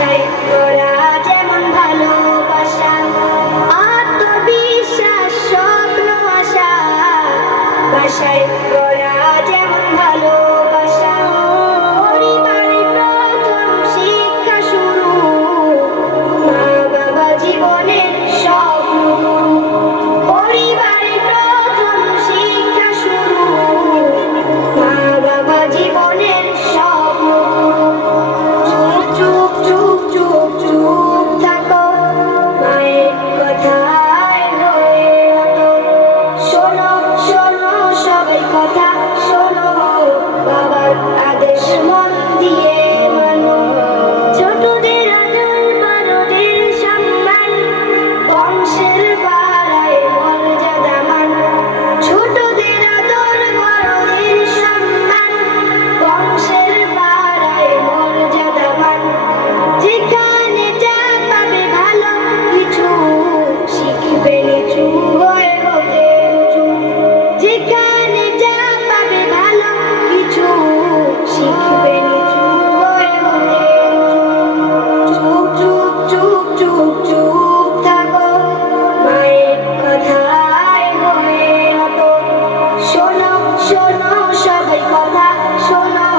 ভাষায় করা যেমন ভালোবাসা, আত্মবিশ্বাস, স্বপ্ন, আশা, ভাষায় করা যেমন ভালোবাসা। পরিবারে প্রথম শিক্ষা শুরু, মা বাবা জীবনের স্বপ্ন গুরু। পরিবারে প্রথম শিক্ষা শুরু, মা বাবা জীবনের স্বপ্ন গুরু। চুপ চুপ চুপ চুপ চুপ থাকো, মায়ের কথায় হয়ে ওঠো। শোনো শোনো সবাই কথা শোনো, বাবার আদেশ মন দিয়ে মানো। ছোটদের আদর, বড়দের সম্মান, বংশের বাড়ায় মর্যাদা মান। ছোটদের আদর, বড়দের সম্মান, বংশের বাড়ায় মর্যাদা মান। যেখানে যা পাবে ভালো কিছু, শিখবে নিচু হয়ে হতে উঁচু। যেখানে যা পাবে ভালো কিছু, শিখবে নিচু হয়ে হতে উঁচু। চুপ চুপ চুপ চুপ চুপ থাকো, মায়ের কথায় হয়ে ওঠো। শোনো শোনো সবাই কথা শোনো,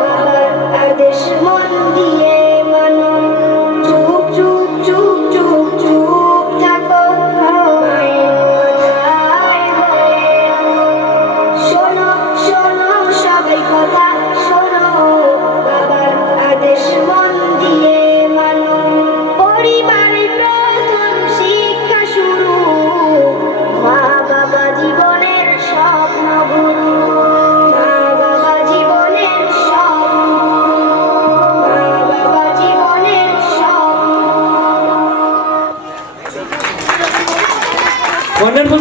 বাবার আদেশ মন দিয়ে মানো। চুপ চুপ চুপ চুপ চুপ থাকো, মায়ের কথায় হয়ে ওঠো। শোনো শোনো সবাই কথা শোনো, বাবার আদেশ মন দিয়ে মানো। পরিবারে প্রথম শিক্ষা শুরু, মা বাবা জীবনের স্বপ্ন গুরু। মা বাবা জীবনের স্বপ্ন গুরু, মা বাবা জীবনের স্বপ্ন। ওয়ান্ডারফুল।